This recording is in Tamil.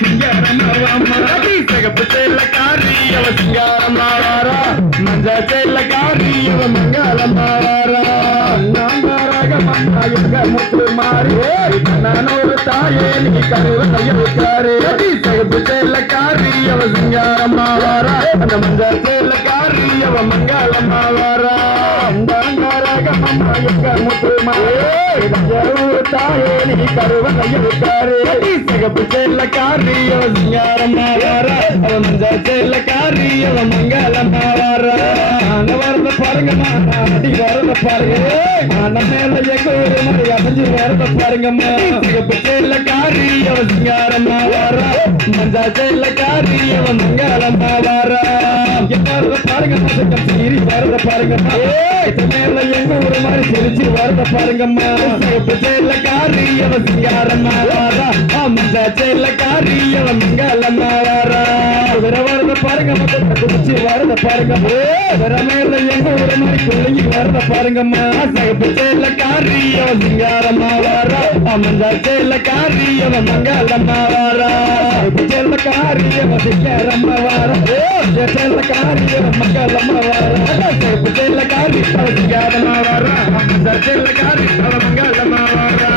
சிங்காரமாவாமாடி சிகப்பு செல்லக்காரி அவ சிங்காரமாவாரா மஞ்ச செல்லக்காரி அவ மங்களமாவாரா முத்து மாறி நான் ஒரு தாயே நீ கருவதையாரு சிகப்பு செல்லக்காரி அவ சிங்காரமாவாரா அந்த மஞ்ச செல்லக்காரி அவ மங்களமாவாரா முத்து மாறி தாயே நீ கருவதையாரு சிகப்பு செல்லக்காரி அவ சிங்காரமாவாரா அவ மஞ்ச செல்லக்காரி அவ மங்களமாவாரா வரத பாருங்கம்மா அடி வரத பாருங்க நம்ம மேல எங்க ஒரு மாதிரி அடைஞ்சு வரத பாருங்கம்மா சிகப்பு செல்லக்காரி அவ சிங்காரமாவாரா மஞ்ச செல்லக்காரி அவ மங்களமாவாரா வரத பாருங்கம்மா சீரி வரத பாருங்கம்மா மேல எங்க ஒரு மாதிரி சிரிச்சு வரத பாருங்கம்மா சிகப்பு செல்லக்காரி அவ சிங்காரமாவாரா மஞ்ச செல்லக்காரி அவ மங்களமாவாரா வரத பாருங்கம்மா குடிச்சு வரத பாருங்கம்மா மேல எங்க ஒரு மாதிரி பிள்ளைங்க வரத பாருங்கம்மா சிகப்பு செல்லக்காரி அவ சிங்காரமாவாரா மஞ்ச செல்லக்காரி அவ மங்களமாவாரா சிகப்பு செல்லக்காரி அவ சிங்காரமாவாரா செல்லக்காரி அவ மங்களமாவாரா சிகப்பு செல்லக்காரி அவ சிங்காரமாவாரா மஞ்ச செல்லக்காரி அவ மங்களமாவாரா